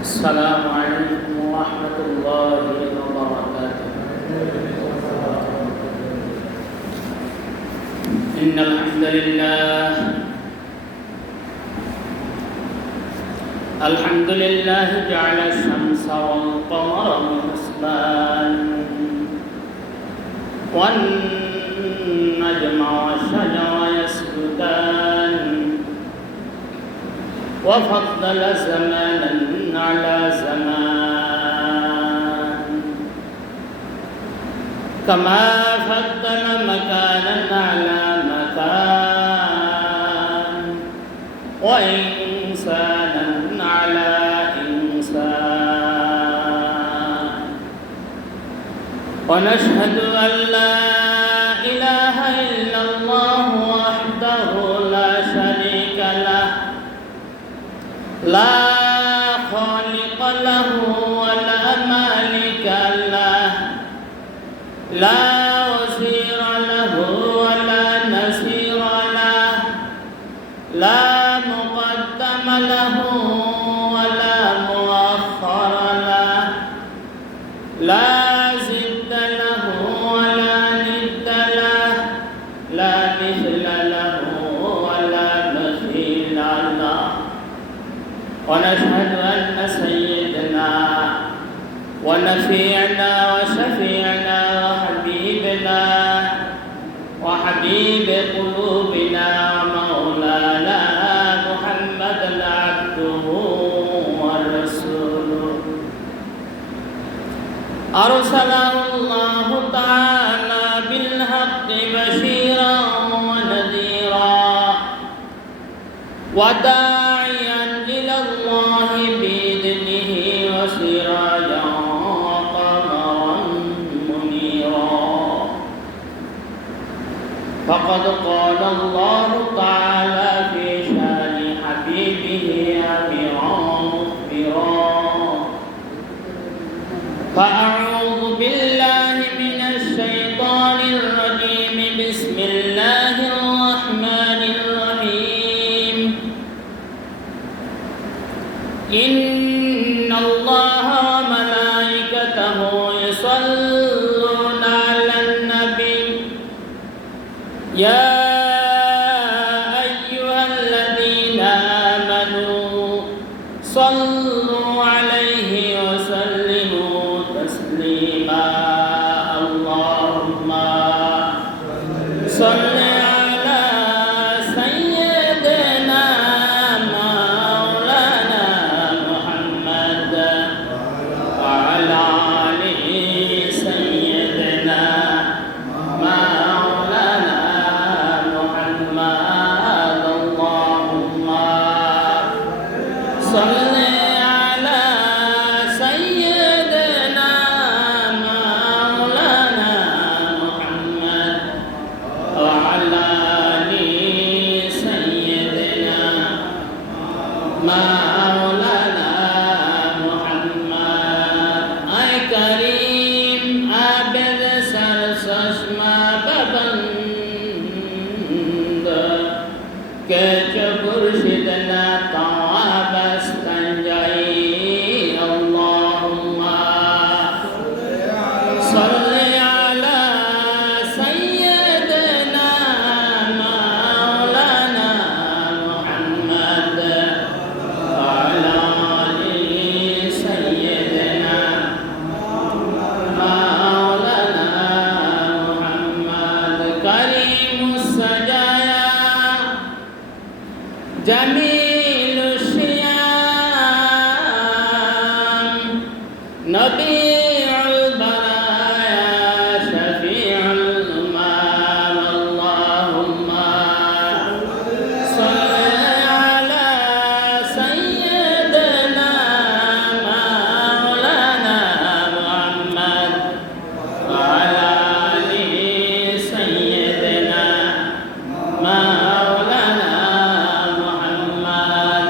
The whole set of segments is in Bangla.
السلام عليكم ورحمة الله وبركاته. إن الحمد لله جعل الشمس والقمر بحسبان والنجم والشجر يسجدان وفضل زمانا على زمان كما فضل مكانا على مكان وإنسانا على إنسان ونشهد أن لا إله إلا الله وحده لا شريك له لا خالق له ولا مالك له لا وزير له ولا نصير له لا مقدم له ولا مؤخر له لا ضد له ولا ند له لا مثل له ولا مثيل له ونشهد أن سيدنا ونفيعنا وشفيعنا وحبيبنا وحبيب قلوبنا ومولانا محمدا عبده ورسوله أرسله الله تعالى بالحق بشيرا ونذيرا وداعيا إلى الله بإذنه وسراجا وقمرا منيرا فقد قال الله تعالى في شان حبيبه أميرا مخبرا فأعوذ بالله من الشيطان الرجيم بسم الله الرحمن الرحيم إن الله وملائكته يصلون على النبي يا أيها الذين آمنوا صلوا عليه وسلموا تسليما اللهم صل على كجبرشدنا طواب استنجي اللهم صل على سيدنا مولانا محمد وعلى آل سيدنا مولانا محمد كريم السجايا جميل الشيام نبيع البرايا شفيع الأمم اللهم صل على سيدنا مولانا محمد وعلى آل سيدنا مولانا محمد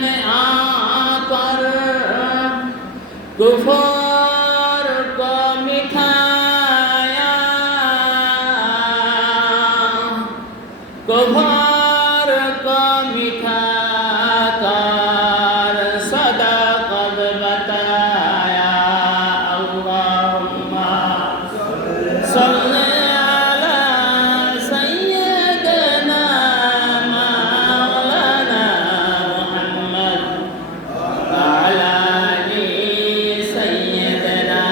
نے आकर कुफर को मिठाया कुफर को मिठाकर सदाकत बताया अल्लाहुम्मा सल्ली अला सय्यदना मौलाना मुहम्मद वअला आलि सय्यदना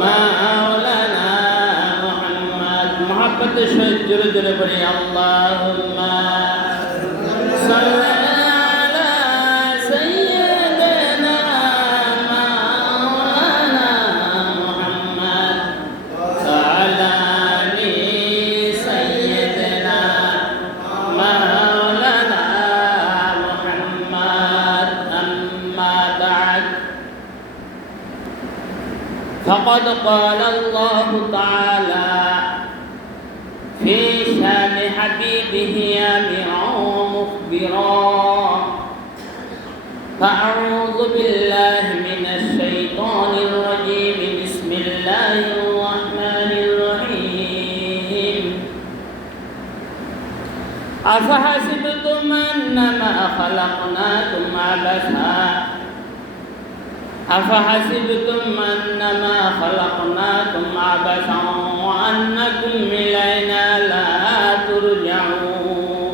मौलाना मुहम्मद मोहब्बत से जुरे जुरे पढ़े अल्लाहुम्मा सल्ली अला सय्यदना मौलाना मुहम्मद वअला आलि सय्यदना मौलाना मुहम्मद अम्मा बाद فقد قال الله تعالى في شان حبيبه آمرا مخبرا فأعوذ بالله من الشيطان الرجيم بسم الله الرحمن الرحيم أفحسبتم أنما خلقناكم عبثا أفحسبتم أنما خلقناكم عبثا وأنكم إلينا لا ترجعون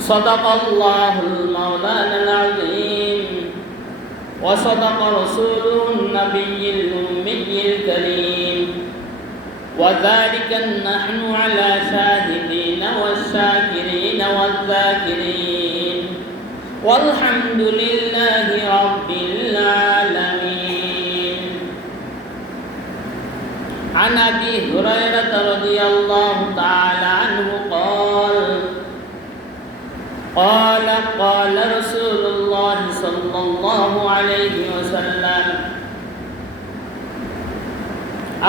صدق الله المولانا العظيم وصدق رسوله النبي الأمي الكريم وذلك نحن على شاهدين والشاكرين والذاكرين والحمد لله رب العالمين عن أبي هريرة رضي الله تعالى عنه قال رسول الله صلى الله عليه وسلم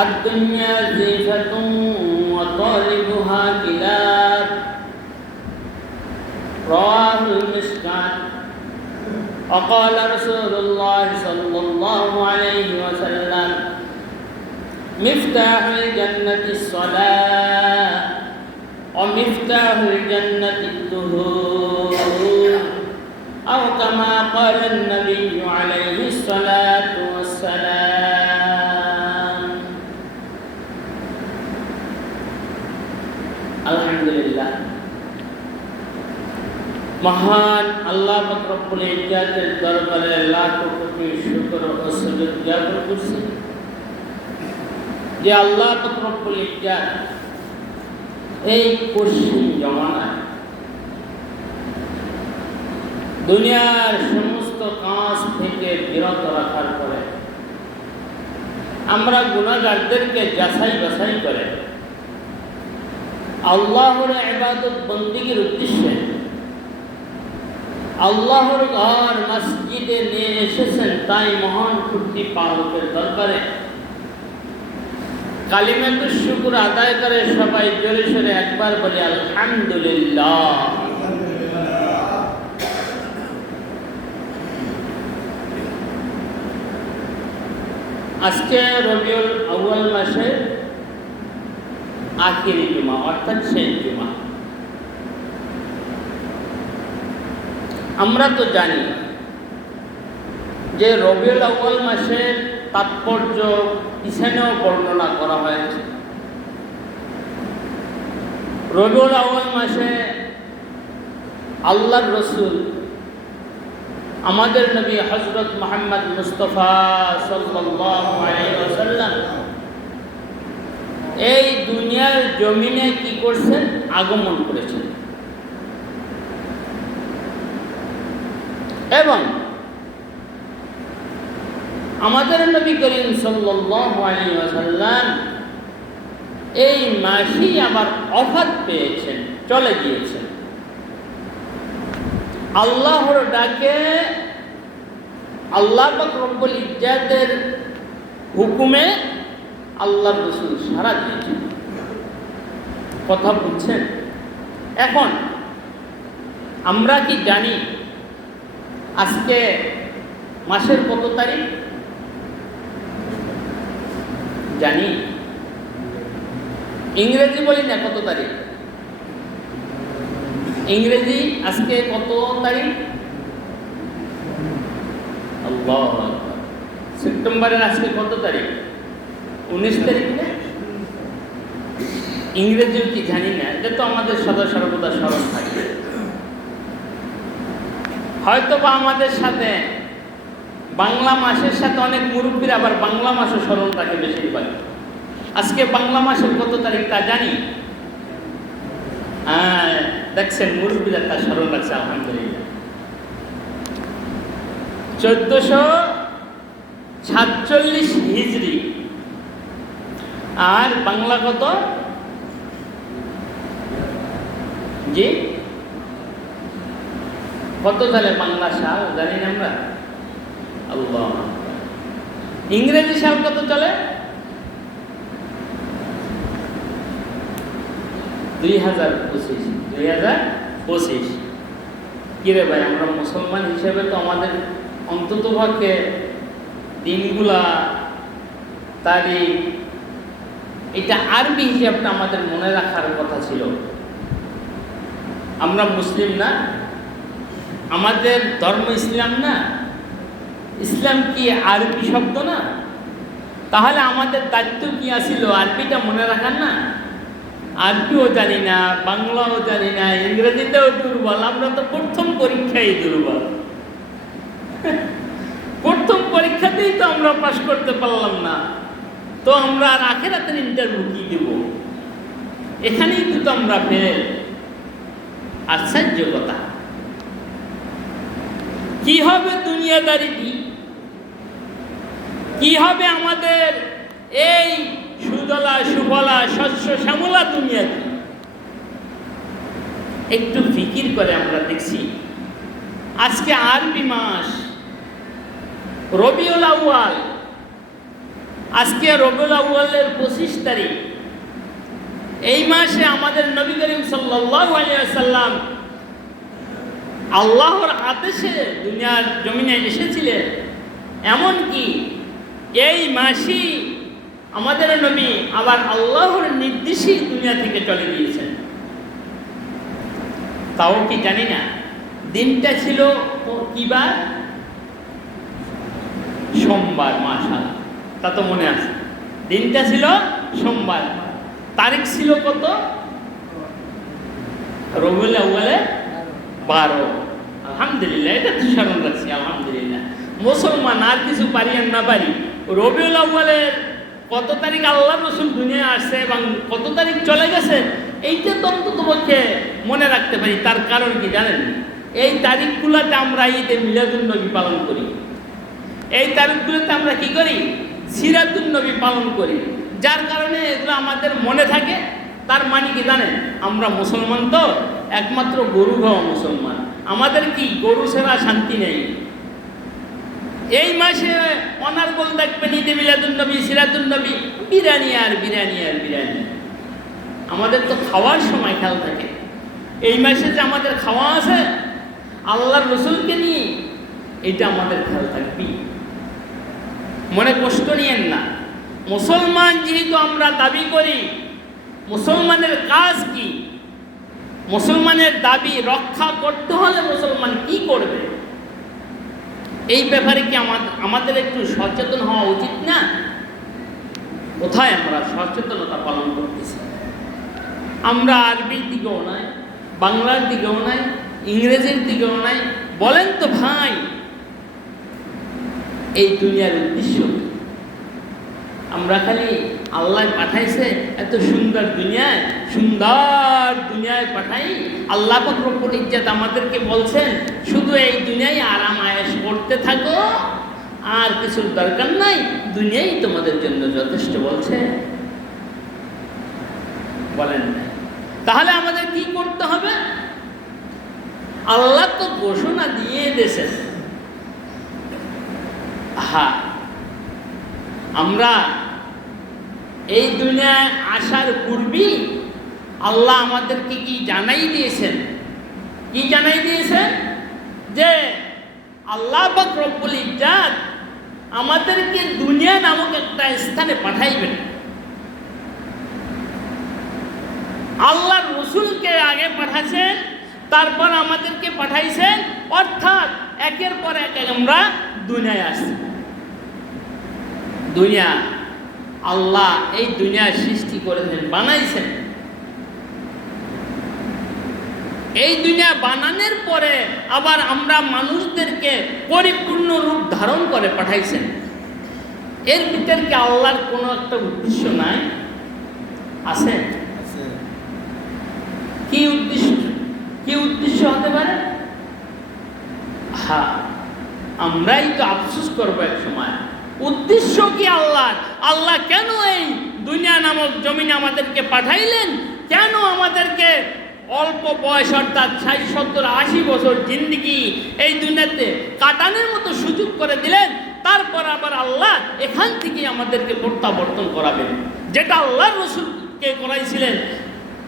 الدنيا زيفة وطالبها كلاب رواه المسكات وقال رسول الله صلى الله عليه وسلم مفتاح الجنة الصلاة ومفتاح الجنة الطهور أو كما قال النبي عليه الصلاة والسلام الحمد لله महान अल्लाह पाक रब्बुल इज्जतेर दरबारे लाखों कोटी शुक्र और सुजूद ज्ञापन करছি যে আল্লাহ পাক রব্বুল ইজ্জত এই পশ্চিম জমানায় দুনিয়ার সমস্ত কাজ থেকে বিরত রাখার পরে আমরা গুনাহগারদেরকে যাচাই বাছাই করে আল্লাহর ইবাদত বন্দেগীর উদ্দেশ্যে আল্লাহর ঘর মসজিদে নিয়ে এসেছেন তাই মহান ফুর্তি পালকের দরবারে কালিমাতুশ শুকর আদায় করে সবাই জোরে সোরে একবার বলি আলহামদুলিল্লাহ। আজকে রবিউল আউয়াল মাসের আখিরি জুমা, অর্থাৎ শেষ জুমা। আমরা তো জানি যে রবিউল আউয়াল মাসের তাৎপর্য এখানেও বর্ণনা করা হয়েছে। রবিউল আউয়াল মাসে আল্লাহর রসুল আমাদের নবী হযরত মুহাম্মদ মুস্তাফা সাল্লাল্লাহু আলাইহি ওয়াসাল্লাম এই দুনিয়ার জমিনে কি করছেন? আগমন করেছেন। এবং আমাদের নবী করিম সাল্লাল্লাহু আলাইহি ওয়াসাল্লাম এই মাসেই আবার ওফাত পেয়েছেন, চলে গিয়েছেন। আল্লাহর ডাকে আল্লাহ পাক রব্বুল ইজ্জাতের হুকুমে আল্লাহর রাসূল সাড়া দিয়েছেন। কথা বুঝছেন? এখন আমরা কি জানি আজকে মাসের কত তারিখ? জানি? ইংরেজি বলি না কত তারিখ? ইংরেজি আজকে কত তারিখ? আল্লাহু আকবার। সেপ্টেম্বরের আজকে কত তারিখ? 19 তারিখ না? ইংরেজিও কি জানি না, এটা তো আমাদের সদা সর্বদা স্মরণ থাকে। হয়তো বা আমাদের সাথে বাংলা মাসের সাথে অনেক মুরব্বীর আবার বাংলা মাসও স্মরণ থাকে বেশিরভাগ। আজকে বাংলা মাসের কত তারিখ তা জানি? দেখছেন মুরব্বীরা তার স্মরণ রাখছে, আলহামদুলিল্লাহ। 1447 হিজরি। আর বাংলা কত? জি কত সালে বাংলা সাল জানি না আমরা? আল্লাহ। ইংরেজি সাল কত চলে? 2025। কিরে ভাই, আমরা মুসলমান হিসেবে তো আমাদের অন্তত পক্ষে দিনগুলা, তারিখ, এটা আরবি হিসাবটা আমাদের মনে রাখার কথা ছিল। আমরা মুসলিম না? আমাদের ধর্ম ইসলাম না? ইসলাম কি আরবি শব্দ না? তাহলে আমাদের দায়িত্ব কি আছিল আরবিটা মনে রাখার না? আরবিও জানি না, বাংলাও জানি না, ইংরেজিতেও দুর্বল। আমরা তো প্রথম পরীক্ষায় দুর্বল। প্রথম পরীক্ষাতেই তো আমরা পাস করতে পারলাম না, তো আমরা আর আখিরাতের ইন্টারভিউ কি দেব? এখানেই তো আমরা ফেল। আশ্চর্য কথা। কি হবে দুনিয়াদারিটি? কি হবে আমাদের এই সুজলা সুফলা শস্য শ্যামলা দুনিয়াতে? একটু ফিকির করে আমরা দেখছি আজকে আরবি মাস রবিউল আউয়াল। আজকে রবিউল আউয়ালের 25 তারিখ। এই মাসে আমাদের নবী করিম সাল্লাল্লাহু আলাইহি ওয়াসাল্লাম আল্লাহর আদেশে দুনিয়ার জমিনে এসেছিলেন। এমনকি এই মাসেই আমাদের নবী আবার আল্লাহর নির্দেশেই দুনিয়া থেকে চলে গিয়েছেন। তাও কি জানি না দিনটা ছিল কি বার? সোমবার। মাশাআল্লাহ, তা তো মনে আছে। দিনটা ছিল সোমবার। তারিখ ছিল কত? রবিউল আউয়ালে 12। আলহামদুলিল্লাহ, এটা তো স্মরণ রাখছি। আলহামদুলিল্লাহ, মুসলমান আর কিছু পারি আর না পারি, রবিউল আউয়ালের কত তারিখ আল্লাহ রসুল দুনিয়া আসছে এবং কত তারিখ চলে গেছে এইটা তো অন্তত পক্ষে মনে রাখতে পারি। তার কারণ কি জানেন? এই তারিখগুলোতে আমরা ঈদে মিলাদুন নবী পালন করি। এই তারিখগুলোতে আমরা কি করি? সিরাতুন নবী পালন করি। যার কারণে এগুলো আমাদের মনে থাকে। তার মানে কি জানেন? আমরা মুসলমান তো একমাত্র গরু খাওয়া মুসলমান। আমাদের কি গরু ছাড়া শান্তি নেই। এই মাসে অনার্গল দেখবেন ঈদে মিলাদুন নবী, সিরাতুন নবী, বিরিয়ানি আর বিরিয়ানি আর বিরিয়ানি। আমাদের তো খাওয়ার সময় খেয়াল থাকে। এই মাসে যে আমাদের খাওয়া আছে আল্লাহর রসুলকে নিয়ে, এটা আমাদের খেয়াল থাকবি। মনে কষ্ট নিয়েন না। মুসলমান যেহেতু আমরা দাবি করি, মুসলমানের কাজ কি, মুসলমানের দাবি রক্ষা করতে হলে মুসলমান কি করবে, এই ব্যাপারে কি আমাদের একটু সচেতন হওয়া উচিত না? কোথায় আমরা সচেতনতা পালন করতেছি? আমরা আরবির দিকেও নাই, বাংলার দিকেও নাই, ইংরেজির দিকেও নাই। বলেন তো ভাই, এই দুনিয়ার উদ্দেশ্য কি? আমরা খালি আল্লাহ পাঠাইছে এত সুন্দর দুনিয়ায় পাঠাই। আল্লাহ পাক রব্বুল ইজ্জত আমাদেরকে বলছেন শুধু এই দুনিয়ায় আরাম আয়েশ করতে থাকো, আর কিছুর দরকার নাই, দুনিয়াই তোমাদের জন্য যথেষ্ট বলছে। বলেন না, তাহলে আমাদের কি করতে হবে? আল্লাহ তো ঘোষণা দিয়ে দিয়েছেন, আমরা এই দুনিয়ায় আসার পূর্বেই আল্লাহ আমাদেরকে কি জানাই দিয়েছেন? কি জানাই দিয়েছেন? যে আল্লাহ পাক রব্বুল ইজ্জত আমাদেরকে দুনিয়া নামক একটা স্থানে পাঠাইবেন। আল্লাহর রাসূলকে আগে পাঠাইছেন, তারপর আমাদেরকে পাঠাইছেন, অর্থাৎ একের পর এক আমরা দুনিয়ায় আসছি। দুনিয়া আল্লাহ এই দুনিয়া সৃষ্টি করেছেন, বানাইছেন। এই দুনিয়া বানানোর পরে আবার আমরা মানুষদেরকে পরিপূর্ণ রূপ ধারণ করে পাঠাইছেন। এর ভিতর কি আল্লাহর কোনো একটা উদ্দেশ্য নাই? আছে? কি উদ্দেশ্য হতে পারে? আমরাই তো আফসোস করবো এক সময়। উদ্দেশ্য কি আল্লাহর? আল্লাহ কেন এই দুনিয়া নামক জমিনে আমাদেরকে পাঠাইলেন? কেন আমাদেরকে অল্প বয়স অর্থাৎ 60, 70, 80 বছর জিন্দিগি এই দুনিয়াতে কাটানোর মতো সুযোগ করে দিলেন? তারপর আবার আল্লাহ এখান থেকে আমাদেরকে প্রত্যাবর্তন করাবেন। যেটা আল্লাহর রাসূলকে করাইছিলেন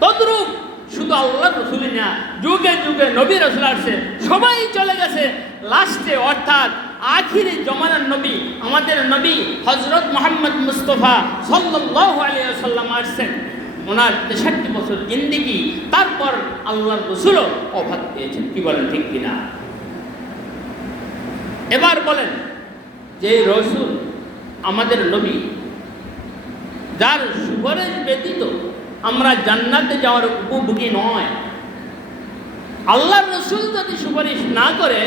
তদ্রূপ শুধু আল্লাহর রাসূলই না, যুগে যুগে নবী রাসূল আসছে, সবাই চলে গেছে। লাস্টে অর্থাৎ আখিরি জমানার নবী, আমাদের নবী হযরত মুহাম্মদ মুস্তাফা সাল্লাল্লাহু আলাইহি ওয়াসাল্লাম আসছেন। ওনার 63 বছর জিন্দেগি, তারপর আল্লাহর রাসূলও ওফাত পেয়েছেন। কি বলেন, ঠিক কিনা? এবার বলেন যে রাসূল আমাদের নবী, যার সুপারিশ ব্যতীত আমরা জান্নাতে যাওয়ার উপযোগী নয়। আল্লাহর রাসূল যদি সুপারিশ না করে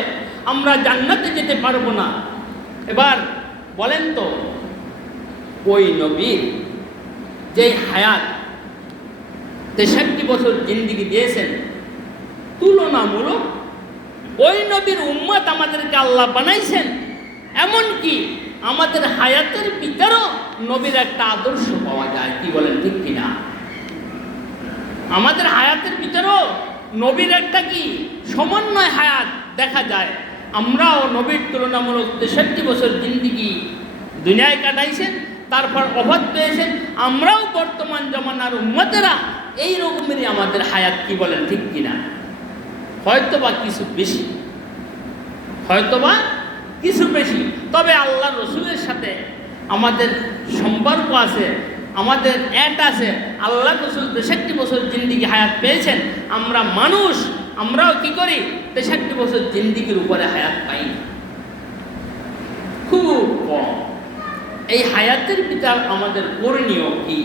আমরা জান্নাতে যেতে পারবো না। এবার বলেন তো, ওই নবীর যে হায়াত 63 বছর জিন্দেগি দিয়েছেন, তুলনামূলক ওই নবীর উম্মত আমাদেরকে আল্লাহ বানাইছেন। এমনকি আমাদের হায়াতের ভিতরেও নবীর একটা আদর্শ পাওয়া যায়। কি বলেন, ঠিক কিনা? আমাদের হায়াতের ভিতরেও নবীর একটা কি সমন্বয় হায়াত দেখা যায়। আমরাও নবীর তুলনামূলক 63 বছর জিন্দেগি দুনিয়ায় কাটাইছেন, তারপর ওফাত পেয়েছেন। আমরাও বর্তমান জমানার উম্মতেরা এই রকমেরই আমাদের হায়াত। কি বলেন, ঠিক কিনা? হয়তোবা কিছু বেশি, তবে আল্লাহ রসুলের সাথে আমাদের সম্পর্ক আছে, আমাদের অ্যাট আছে। আল্লাহ রসুল 63 বছর জিন্দেগি হায়াত পেয়েছেন। আমরা মানুষ, আমরাও কি করি? 63 বছর জিন্দেগির উপরে হায়াত পাই না, খুব কম। এই হায়াতের ভিতর আমাদের করণীয় কি?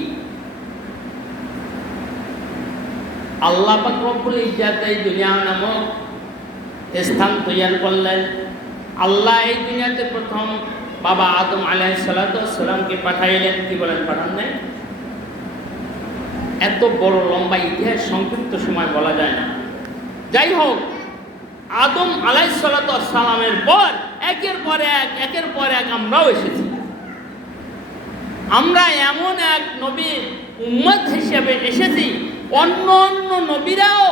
আল্লাহ পাক রব্বুল ইজ্জত এই দুনিয়া নামক স্থান তৈরি করলেন। আল্লাহ এই দুনিয়াতে প্রথম বাবা আদম আলাইহিস সালাতু ওয়াস সালামকে পাঠাইলেন। কি বলেন, পাঠান নাই? এত বড় লম্বা ইতিহাস সংক্ষিপ্ত সময় বলা যায় না। যাই হোক, আদম আলাইহিস সালাতু ওয়াস সালামের পর একের পর এক আমরাও এসেছি। আমরা এমন এক নবীর উম্মত হিসেবে এসেছি, অন্য অন্য নবীরাও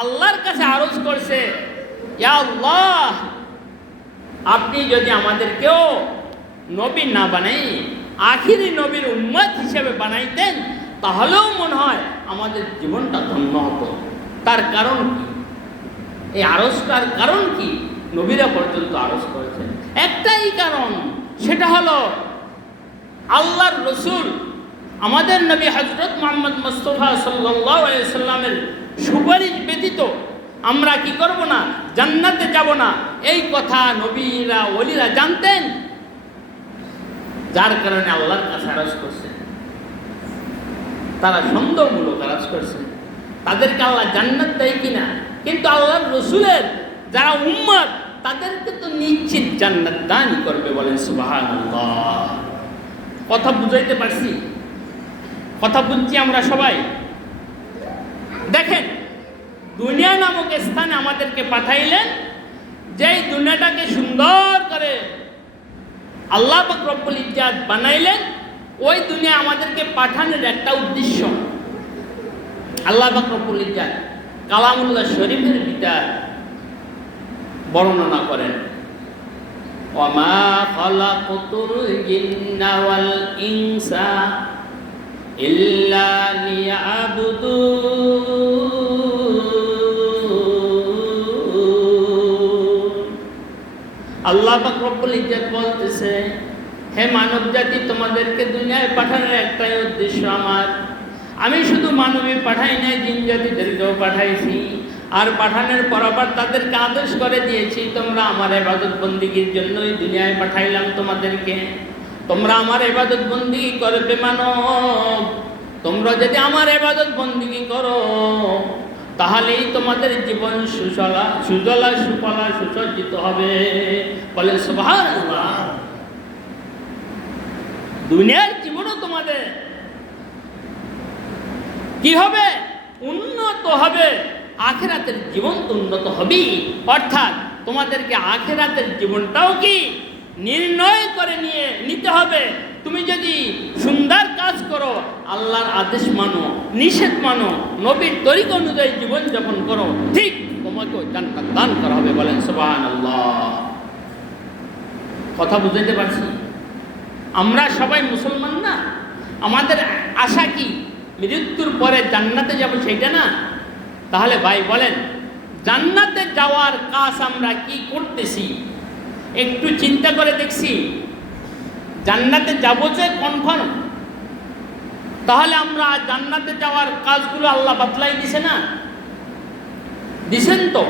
আল্লাহর কাছে আরজ করছে, ইয়া আল্লাহ, আপনি যদি আমাদেরকেও নবী না বানাই, আখিরি নবীর উম্মত হিসেবে বানাইতেন, তাহলেও মনে হয় আমাদের জীবনটা ধন্য হতো। তার কারণ কি? এই আরজটার কারণ কি? নবীরা পর্যন্ত আরজ করেছেন একটাই কারণ, সেটা হলো আল্লাহর রসুল আমাদের নবী হযরত মুহাম্মদ মুস্তাফা সাল্লাল্লাহু আলাইহি সাল্লামের সুপারিশ ব্যতীত আমরা কি করব না, জান্নাতে যাব না, এই কথা নবীরা ওলিরা জানতেন, যার কারণে আল্লাহর কাছে আরজ করছেন। তারা সন্দেহমূলক আরজ করছেন তাদেরকে আল্লাহ জান্নাত দেয় কিনা, কিন্তু আল্লাহর রসুলের যারা উম্মত তাদেরকে তো নিশ্চিত জান্নাত দানই করবে, বলেন সুবহানাল্লাহ। কথা বুঝাইতে পারছি? কথা বুঝছি আমরা সবাই? দেখেন, দুনিয়া নামক স্থানে আমাদেরকে পাঠাইলেন, যেই দুনিয়াটাকে সুন্দর করে আল্লাহ পাক রব্বুল ইজ্জাত বানাইলেন, ওই দুনিয়া আমাদেরকে পাঠানোর একটা উদ্দেশ্য আল্লাহ পাক রব্বুল ইজ্জাত কালামুল্লাহ শরীফের ভিতর বর্ণনা করেন, ওয়ামা খালাকতুল জিন্না ওয়াল ইনসা ইল্লা লিয়াবুদুন। আল্লাহ পাক রব্বুল ইজ্জত বলতেছে, হে মানব জাতি, তোমাদেরকে দুনিয়ায় পাঠানোর একটাই উদ্দেশ্য আমার। আমি শুধু মানবী পাঠাই নাই, জিন জাতিদেরকেও পাঠাইছি। আর পাঠানোর পর আবার তাদেরকে আদেশ করে দিয়েছি, তোমরা আমার ইবাদত বন্দিগির জন্যই দুনিয়ায় পাঠাইলাম তোমাদেরকে। তোমরা আমার ইবাদত বন্দিগি করবে মানব। তোমরা যদি আমার ইবাদত বন্দিগি করো তাহলেই তোমাদের জীবন সুজলা সুফলা সুসজ্জিত হবে, বলে সুবহানাল্লাহ। দুনিয়ার জীবনও তোমাদের কি হবে? উন্নত হবে। আখিরাতের জীবন তো উন্নত হবেই, অর্থাৎ তোমাদেরকে আখিরাতের জীবনটাও কি নির্ণয় করে নিতে হবে। তুমি যদি সুন্দর কাজ করো, আল্লাহর আদেশ মানো, নিষেধ মানো, নবীর তরিকা অনুযায়ী জীবন যাপন করো, ঠিক তোমাকেও জান্নাত দান করা হবে, বলেন সুবহানাল্লাহ। কথা বুঝতে পারছি? আমরা সবাই মুসলমান না? আমাদের আশা কি মৃত্যুর পরে জান্নাতে যাব, সেইটা না? তাহলে ভাই বলেন, জান্নাতে যাওয়ার কাজ আমরা কি করতেছি? একটু চিন্তা করে দেখছি, জান্নাতে যাব যে কনফার্ম, তাহলে আমরা জান্নাতে যাওয়ার কাজগুলো আল্লাহ বাতলাই দিছে না? দিছেন তো।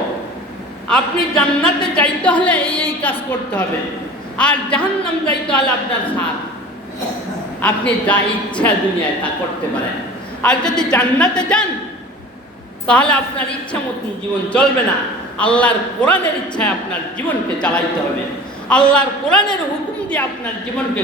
আপনি জান্নাতে যাইতে হলে এই কাজ করতে হবে, আর জাহান্নাম যাইতে হলে আপনার সাথ, আপনি যা ইচ্ছা দুনিয়ায় তা করতে পারেন। আর যদি জান্নাতে যান তাহলে আপনার ইচ্ছা মতন জীবন চলবে না, আল্লাহর কোরআনের ইচ্ছায় আপনার জীবনকে চালাইতে হবে, আল্লাহর কোরআনের হুকুম দিয়ে আপনার জীবনকে